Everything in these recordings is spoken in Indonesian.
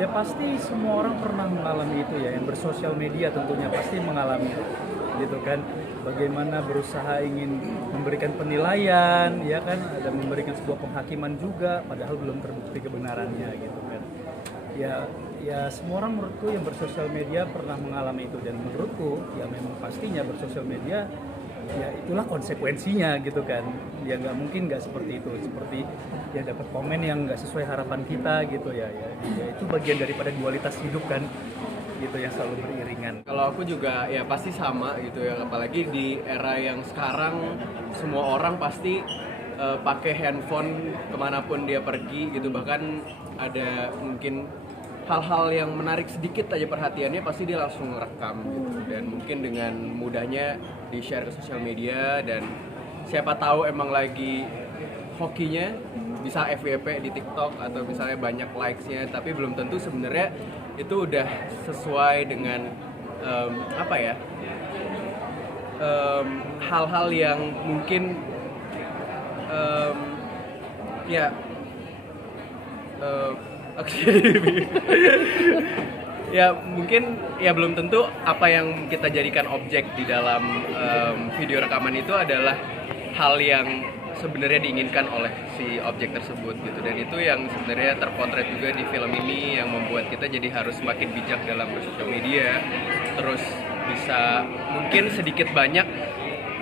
Ya pasti semua orang pernah mengalami itu ya, yang bersosial media tentunya pasti mengalami gitu kan. Bagaimana berusaha ingin memberikan penilaian, ya kan, dan memberikan sebuah penghakiman juga, padahal belum terbukti kebenarannya gitu kan. Ya, ya semua orang menurutku yang bersosial media pernah mengalami itu, dan menurutku ya memang pastinya bersosial media ya itulah konsekuensinya gitu kan. Ya nggak mungkin nggak seperti itu, seperti ya dapat komen yang nggak sesuai harapan kita gitu ya, ya itu bagian daripada dualitas hidup kan, gitu yang selalu beriringan. Kalau aku juga ya pasti sama gitu ya, apalagi di era yang sekarang semua orang pasti pakai handphone kemanapun dia pergi gitu, bahkan ada mungkin hal-hal yang menarik sedikit aja perhatiannya pasti dia langsung rekam gitu, dan mungkin dengan mudahnya di share ke sosial media, dan siapa tahu emang lagi hokinya bisa FYP di TikTok atau misalnya banyak likes-nya, tapi belum tentu sebenarnya itu udah sesuai dengan apa ya, hal-hal yang mungkin ya oke. Ya mungkin ya belum tentu apa yang kita jadikan objek di dalam video rekaman itu adalah hal yang sebenarnya diinginkan oleh si objek tersebut gitu, dan itu yang sebenarnya terpotret juga di film ini yang membuat kita jadi harus semakin bijak dalam bersosial media, terus bisa mungkin sedikit banyak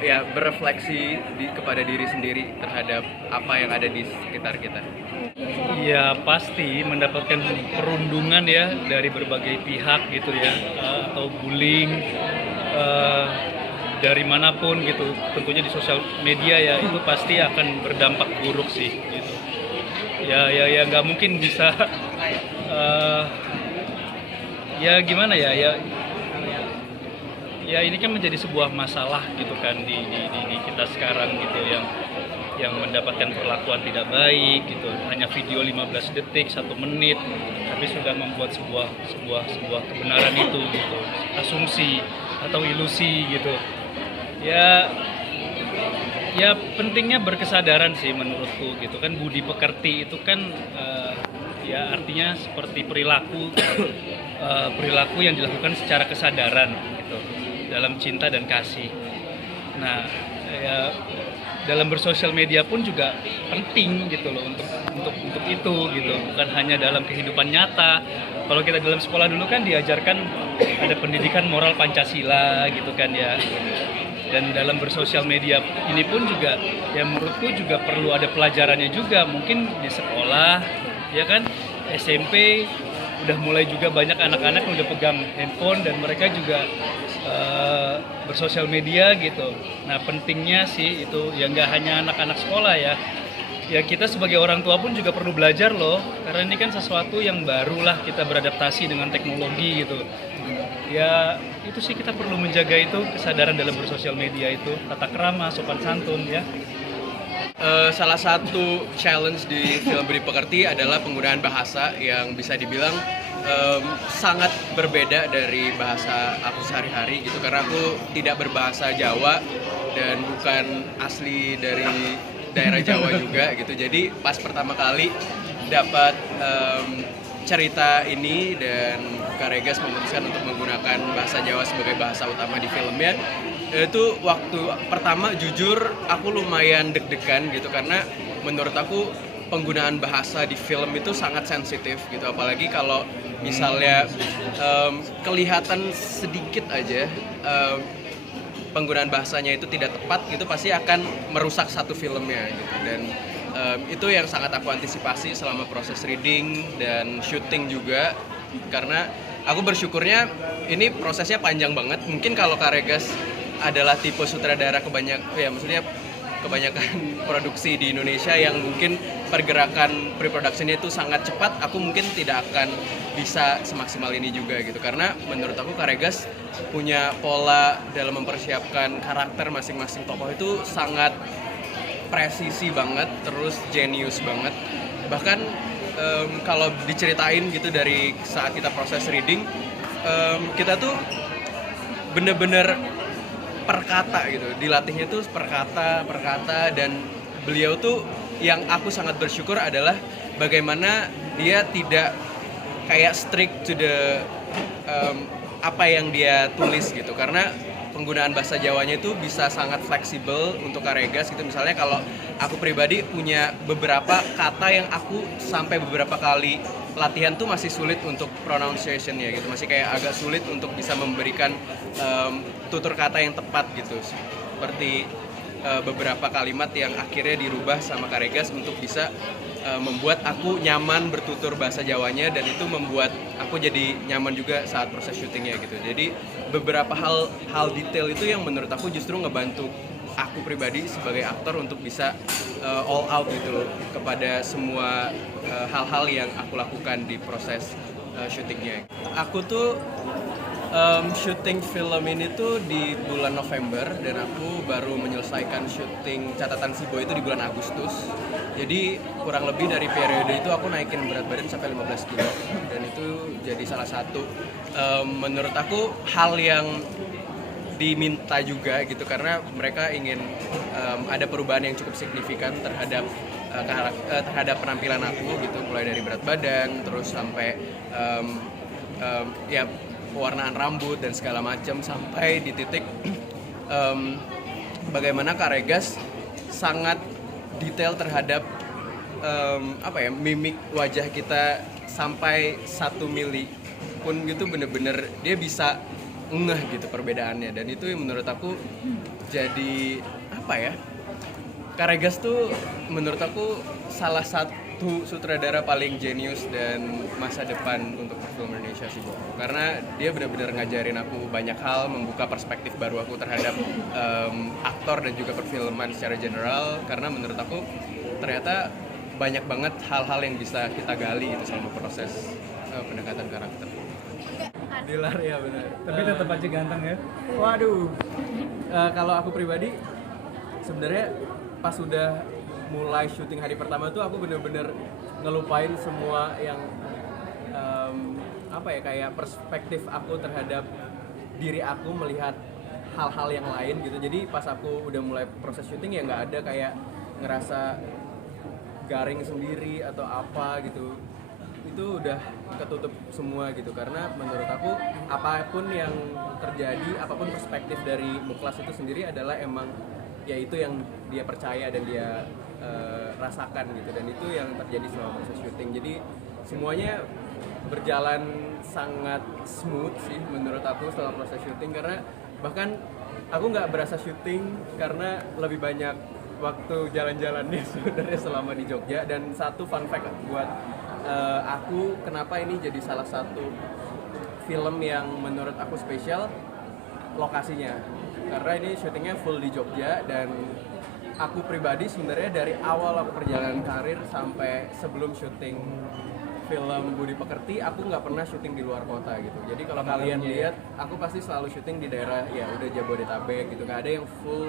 ya berefleksi kepada diri sendiri terhadap apa yang ada di sekitar kita. Ya pasti mendapatkan perundungan ya dari berbagai pihak gitu ya, atau bullying dari manapun gitu, tentunya di sosial media ya, itu pasti akan berdampak buruk sih gitu. Ya nggak mungkin bisa ya gimana ya ini kan menjadi sebuah masalah gitu kan di kita sekarang gitu, yang mendapatkan perlakuan tidak baik gitu, hanya video 15 detik 1 menit tapi sudah membuat sebuah kebenaran itu gitu, asumsi atau ilusi gitu. Ya pentingnya berkesadaran sih menurutku gitu kan. Budi pekerti itu kan ya artinya seperti perilaku yang dilakukan secara kesadaran gitu dalam cinta dan kasih. Nah ya dalam bersosial media pun juga penting gitu loh untuk itu gitu, bukan hanya dalam kehidupan nyata. Kalau kita dalam sekolah dulu kan diajarkan ada pendidikan moral Pancasila gitu kan ya, dan dalam bersosial media ini pun juga ya menurutku juga perlu ada pelajarannya juga, mungkin di sekolah ya kan, SMP udah mulai juga banyak anak-anak yang udah pegang handphone dan mereka juga bersosial media gitu. Nah pentingnya sih itu ya, nggak hanya anak-anak sekolah ya, ya kita sebagai orang tua pun juga perlu belajar loh, karena ini kan sesuatu yang barulah kita beradaptasi dengan teknologi gitu. Ya itu sih kita perlu menjaga itu, kesadaran dalam bersosial media itu, tata krama, sopan santun ya. Salah satu challenge di film Budi Pekerti adalah penggunaan bahasa yang bisa dibilang sangat berbeda dari bahasa aku sehari-hari gitu, karena aku tidak berbahasa Jawa dan bukan asli dari daerah Jawa juga gitu. Jadi pas pertama kali dapat cerita ini dan Kak Regas memutuskan untuk menggunakan bahasa Jawa sebagai bahasa utama di filmnya, itu waktu pertama jujur aku lumayan deg-degan gitu, karena menurut aku penggunaan bahasa di film itu sangat sensitif gitu, apalagi kalau misalnya kelihatan sedikit aja penggunaan bahasanya itu tidak tepat gitu, pasti akan merusak satu filmnya gitu. Dan itu yang sangat aku antisipasi selama proses reading dan syuting juga, karena aku bersyukurnya ini prosesnya panjang banget. Mungkin kalau Kak Regas adalah tipe sutradara kebanyakan produksi di Indonesia yang mungkin pergerakan pre-productionnya itu sangat cepat, aku mungkin tidak akan bisa semaksimal ini juga gitu, karena menurut aku Kak Regas punya pola dalam mempersiapkan karakter masing-masing tokoh itu sangat presisi banget, terus jenius banget. Bahkan kalau diceritain gitu dari saat kita proses reading, kita tuh bener-bener per kata gitu, dilatihnya tuh per kata, dan beliau tuh yang aku sangat bersyukur adalah bagaimana dia tidak kayak strict to the apa yang dia tulis gitu, karena penggunaan bahasa Jawanya itu bisa sangat fleksibel untuk Karegas gitu. Misalnya kalau aku pribadi punya beberapa kata yang aku sampai beberapa kali latihan tuh masih sulit untuk pronunciation-nya gitu, masih kayak agak sulit untuk bisa memberikan tutur kata yang tepat gitu, seperti beberapa kalimat yang akhirnya dirubah sama Karegas untuk bisa membuat aku nyaman bertutur bahasa Jawanya, dan itu membuat aku jadi nyaman juga saat proses syutingnya gitu. Jadi beberapa hal detail itu yang menurut aku justru ngebantu aku pribadi sebagai aktor untuk bisa all out gitu loh kepada semua hal-hal yang aku lakukan di proses syutingnya. Aku tuh syuting film ini tuh di bulan November, dan aku baru menyelesaikan syuting Catatan Si Boy itu di bulan Agustus. Jadi kurang lebih dari periode itu aku naikin berat badan sampai 15 kilo, dan itu jadi salah satu menurut aku hal yang diminta juga gitu, karena mereka ingin ada perubahan yang cukup signifikan terhadap penampilan aku gitu, mulai dari berat badan terus sampai ya pewarnaan rambut dan segala macam, sampai di titik bagaimana Karegas sangat detail terhadap mimik wajah kita sampai 1 mili pun gitu, bener-bener dia bisa ngeh gitu perbedaannya. Dan itu yang menurut aku jadi Karegas tuh menurut aku salah satu sutradara paling jenius dan masa depan untuk film Indonesia sih, Bo. Karena dia benar-benar ngajarin aku banyak hal, membuka perspektif baru aku terhadap aktor dan juga perfilman secara general. Karena menurut aku ternyata banyak banget hal-hal yang bisa kita gali itu selama proses pendekatan karakter. Dilar ya benar. Tapi tetap aja ganteng ya. Waduh. Kalau aku pribadi sebenarnya pas udah mulai syuting hari pertama tuh aku bener-bener ngelupain semua yang kayak perspektif aku terhadap diri aku melihat hal-hal yang lain gitu. Jadi pas aku udah mulai proses syuting ya nggak ada kayak ngerasa garing sendiri atau apa gitu. Itu udah ketutup semua gitu, karena menurut aku apapun yang terjadi, apapun perspektif dari Muklas itu sendiri adalah emang ya itu yang dia percaya dan dia rasakan gitu, dan itu yang terjadi selama proses syuting. Jadi semuanya berjalan sangat smooth sih menurut aku setelah proses syuting, karena bahkan aku nggak berasa syuting karena lebih banyak waktu jalan-jalannya sebenarnya selama di Jogja. Dan satu fun fact buat aku, kenapa ini jadi salah satu film yang menurut aku spesial, lokasinya. Karena ini syutingnya full di Jogja, dan aku pribadi sebenarnya dari awal aku perjalanan karir sampai sebelum syuting film Budi Pekerti, aku nggak pernah syuting di luar kota gitu. Jadi kalau kalian lihat, aku pasti selalu syuting di daerah ya udah Jabodetabek gitu. Nggak ada yang full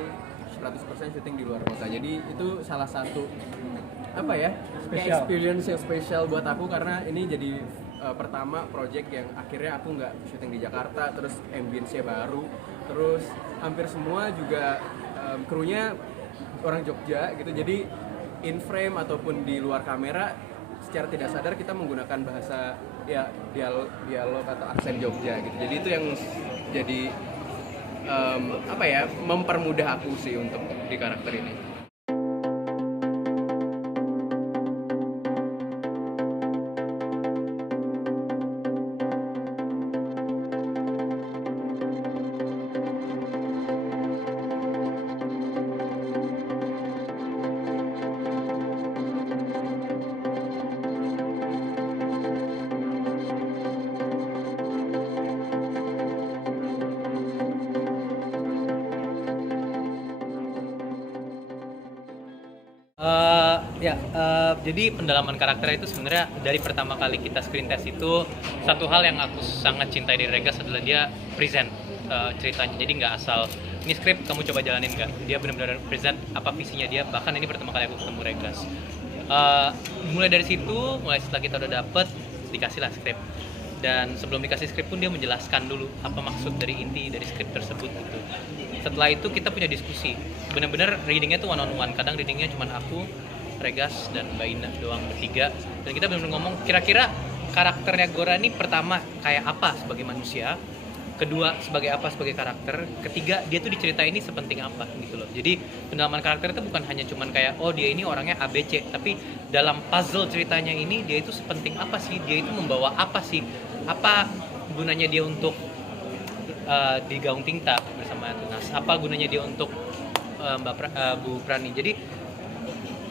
100% syuting di luar kota. Jadi itu salah satu kayak experience yang spesial buat aku, karena ini jadi pertama project yang akhirnya aku nggak syuting di Jakarta, terus ambience-nya baru, terus hampir semua juga krunya orang Jogja gitu. Jadi in frame ataupun di luar kamera secara tidak sadar kita menggunakan bahasa ya dialog atau aksen Jogja gitu. Jadi itu yang jadi mempermudah aku sih untuk di karakter ini. Jadi pendalaman karakter itu sebenarnya dari pertama kali kita screen test itu, satu hal yang aku sangat cintai dari Regas adalah dia present ceritanya. Jadi nggak asal ini skrip kamu coba jalanin, nggak. Dia benar-benar present apa visinya dia. Bahkan ini pertama kali aku ketemu Regas. Mulai dari situ, mulai setelah kita udah dapet, dikasihlah skrip. Dan sebelum dikasih skrip pun dia menjelaskan dulu apa maksud dari inti dari skrip tersebut gitu. Setelah itu kita punya diskusi. Benar-benar readingnya tuh one on one. Kadang readingnya cuma aku, Regas dan Mbak Ina doang bertiga, dan kita benar-benar ngomong kira-kira karakternya Gora ini pertama kayak apa sebagai manusia, kedua sebagai apa sebagai karakter, ketiga dia tuh diceritain ini sepenting apa gitu loh. Jadi pendalaman karakter itu bukan hanya cuman kayak oh dia ini orangnya ABC, tapi dalam puzzle ceritanya ini dia itu sepenting apa sih, dia itu membawa apa sih, apa gunanya dia untuk di Gaung Tingta bersama Tunas, apa gunanya dia untuk Bu Prani. Jadi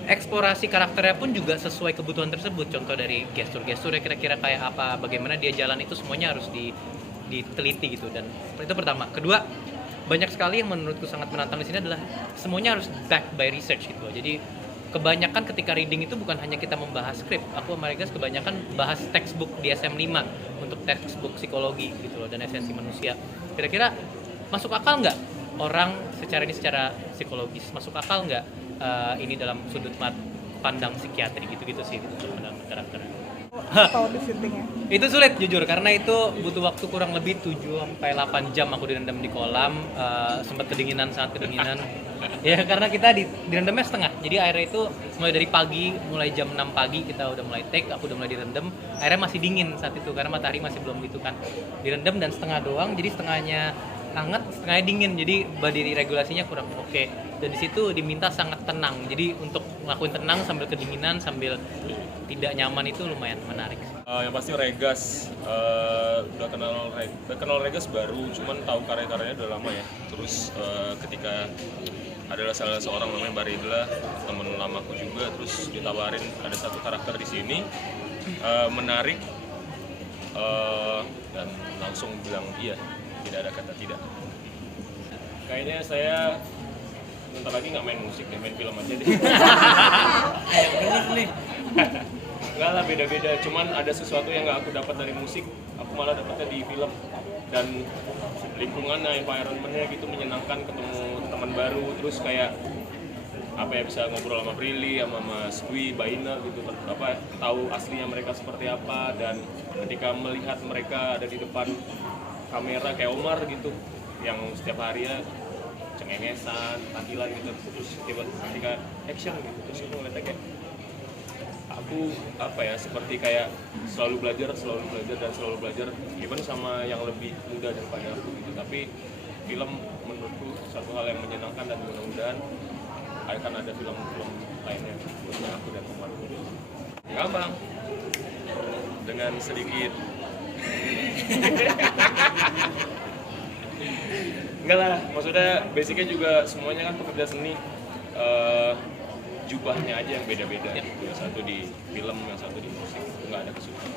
eksplorasi karakternya pun juga sesuai kebutuhan tersebut. Contoh dari gestur-gesturnya kira-kira kayak apa, bagaimana dia jalan itu semuanya harus diteliti gitu. Dan itu pertama. Kedua, banyak sekali yang menurutku sangat menantang di sini adalah semuanya harus backed by research gitu. Jadi kebanyakan ketika reading itu bukan hanya kita membahas skrip. Aku sama Regas kebanyakan bahas textbook di SM5 untuk textbook psikologi gitu loh dan esensi manusia. Kira-kira masuk akal nggak orang secara psikologis? Masuk akal nggak ini dalam sudut pandang psikiatri gitu-gitu sih untuk pendalaman karakternya. Atau di syutingnya? Itu sulit jujur karena itu butuh waktu kurang lebih 7-8 jam aku direndam di kolam, sempat sangat kedinginan. Ya karena kita direndamnya setengah. Jadi airnya itu mulai dari pagi, mulai jam 6 pagi kita udah mulai take, aku udah mulai direndam. Airnya masih dingin saat itu karena matahari masih belum gitu kan. Direndam dan setengah doang, jadi setengahnya hangat, setengahnya dingin. Jadi body regulasinya kurang oke. Dan di situ diminta sangat tenang. Jadi untuk ngelakuin tenang sambil kedinginan, sambil tidak nyaman itu lumayan menarik. Yang pasti Regas, udah kenal Regas baru, cuman tahu karya-karyanya udah lama ya. Terus ketika adalah salah seorang namanya Baridla, temen lamaku juga, terus ditawarin ada satu karakter di sini menarik, dan langsung bilang iya, tidak ada kata tidak. Kayaknya saya bentar lagi nggak main musik deh, main film aja deh. Enggak lah, beda-beda. Cuman ada sesuatu yang nggak aku dapat dari musik, aku malah dapatnya di film. Dan lingkungannya, environment-nya gitu menyenangkan, ketemu teman baru, terus kayak apa ya, bisa ngobrol sama Prilly, sama Mas Dwi, Baina gitu, apa tahu aslinya mereka seperti apa. Dan ketika melihat mereka ada di depan kamera kayak Omar gitu, yang setiap harinya cengengesan, takilan gitu, terus tiba-tiba ketika action gitu, terus aku ngeliatnya kayak aku apa ya, seperti kayak selalu belajar even sama yang lebih muda daripada aku gitu. Tapi film menurutku satu hal yang menyenangkan dan mudah-mudahan akan ada film-film lainnya buat aku dan Omar. Gampang dengan sedikit enggak lah, maksudnya basicnya juga semuanya kan pekerja seni, jubahnya aja yang beda-beda gitu. Yang satu di film, yang satu di musik, nggak ada kesulitan.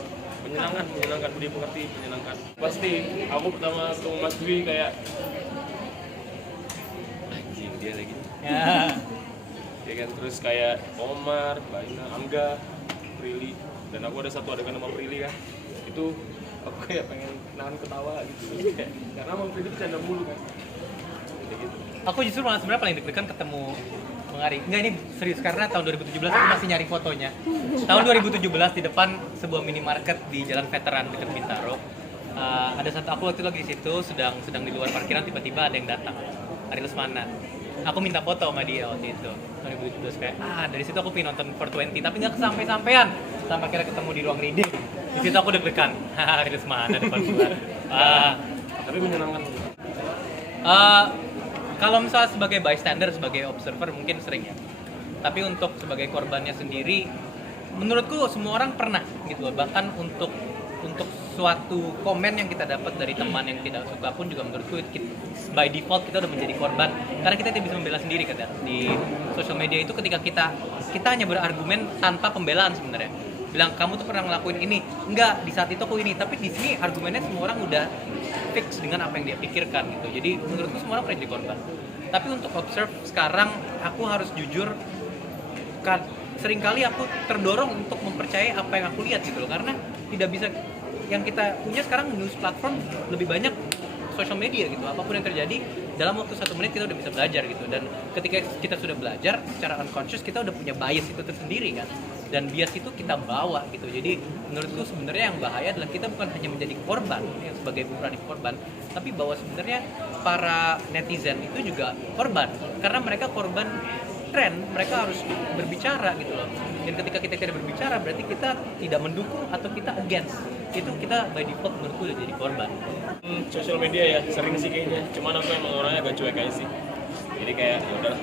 Menyenangkan, budi pengerti, menyenangkan. Pasti aku pertama ketemu Mas Dwi kayak anjing dia lagi ya kan, terus kayak Omar, Baina, Angga, Prilly, dan aku ada satu adegan sama Prilly kan, itu aku kayak pengen nahan ketawa gitu karena sama Prilly bercanda mulu kan kayak gitu. Aku justru malah sebenarnya paling deg-degan ketemu Bang Ari. Enggak, ini serius karena tahun 2017 aku masih nyari fotonya. Tahun 2017 di depan sebuah minimarket di Jalan Veteran dekat Bintaro. Ada satu, aku waktu itu lagi di situ sedang di luar parkiran, tiba-tiba ada yang datang. Ari Lesmana. Aku minta foto sama dia waktu itu. 2017 kayak dari situ aku pengen nonton 420 tapi nggak kesampean sampai akhirnya ketemu di ruang reading. Di situ aku deg-degan. Ari Lesmana depan gua. Tapi menyenangkan. Kalau misalnya sebagai bystander, sebagai observer mungkin sering ya. Tapi untuk sebagai korbannya sendiri, menurutku semua orang pernah gitu. Bahkan untuk suatu komen yang kita dapat dari teman yang tidak suka pun juga menurutku by default kita udah menjadi korban. Karena kita tidak bisa membela sendiri kan ya. Di sosial media itu ketika kita hanya berargumen tanpa pembelaan sebenarnya. Bilang kamu tuh pernah ngelakuin ini, enggak, di saat itu aku ini. Tapi di sini argumennya semua orang udah fix dengan apa yang dia pikirkan gitu. Jadi menurutku semua orang pernah jadi korban. Tapi untuk observe sekarang aku harus jujur, seringkali aku terdorong untuk mempercayai apa yang aku lihat gitu loh. Karena tidak bisa, yang kita punya sekarang news platform lebih banyak social media gitu. Apapun yang terjadi dalam waktu 1 menit kita udah bisa belajar gitu. Dan ketika kita sudah belajar secara unconscious, kita udah punya bias itu tersendiri kan. Dan bias itu kita bawa gitu. Jadi menurutku sebenarnya yang bahaya adalah kita bukan hanya menjadi korban yang sebagai bukan korban, tapi bahwa sebenarnya para netizen itu juga korban. Karena mereka korban tren, mereka harus berbicara gitu loh. Dan ketika kita tidak berbicara berarti kita tidak mendukung atau kita against. Itu kita by default menurutku udah jadi korban. Sosial media ya sering sih kayaknya, cuman aku emang orangnya agak cuek aja sih, jadi kayak ya udah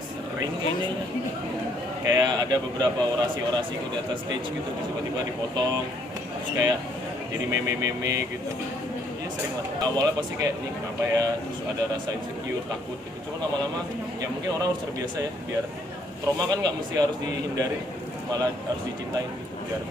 sering kayaknya ya. Kayak ada beberapa orasi-orasi di atas stage gitu terus tiba-tiba dipotong terus kayak jadi meme-meme gitu ya sering lah. Awalnya pasti kayak ini kenapa ya, terus ada rasa insecure, takut gitu, cuman lama-lama ya mungkin orang harus terbiasa ya, biar trauma kan nggak mesti harus dihindari, malah harus dicintain gitu biar